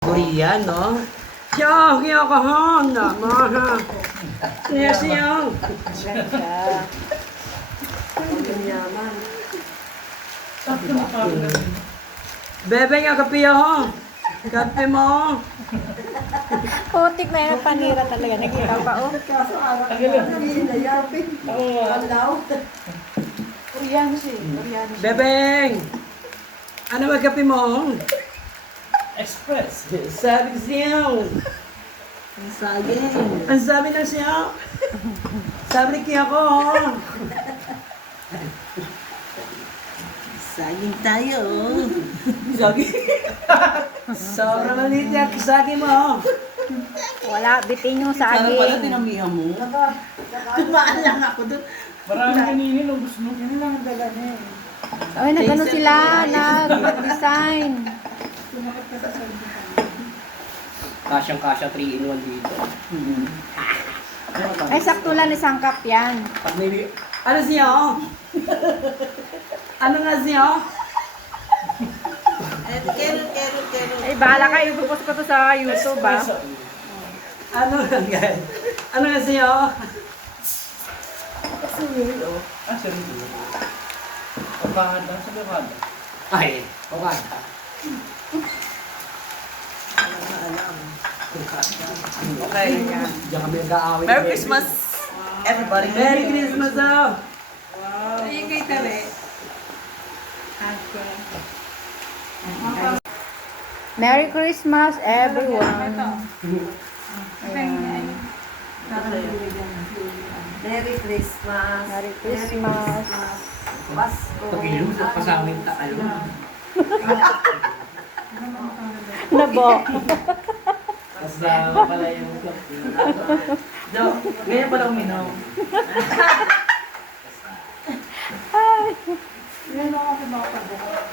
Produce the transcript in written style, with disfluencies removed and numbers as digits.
Korean, no? Siya, kaya ka ha, nama ha. Siya, siya. Bebe nga kape ho. Kape mo. Putik na yung panira talaga. Nakita pa, oh. Koreano siya. Koreano siya. Bebeng! Ano ba kape mo? Express. Sabi siya. Ang sabi na siya. Sabi ni ako. Saging tayo. Sagi. Sobrang maliit yan. Sagi mo. Wala, bitin yung Sana pala saging. tinamihan mo. Tumaan lang ako doon. Maraming kaninin ang gusto mo. Ay, nagano sila, nag-design. Kasyang-kasya 3-in-1 dito. Ay, sakto lang isang cup yan. Pag may... Ano siya? Ano nga siya? Kero. Ay, bahala ka. Ipopost ko to sa YouTube, ah. Ano nga guys? Ano nga siya? Ah, seryo. Pagkahanda sa bakada. Ay, okay. Okay. Diyan kami nag-aawit. Merry Christmas, everybody. Merry Christmas daw! Merry Christmas, everyone. Merry Christmas. Merry Christmas. Pasko. Pag-ilong sa kasama yung takal. Nabo. Kasama pala yung Do, ngayon pala uminom. Ay.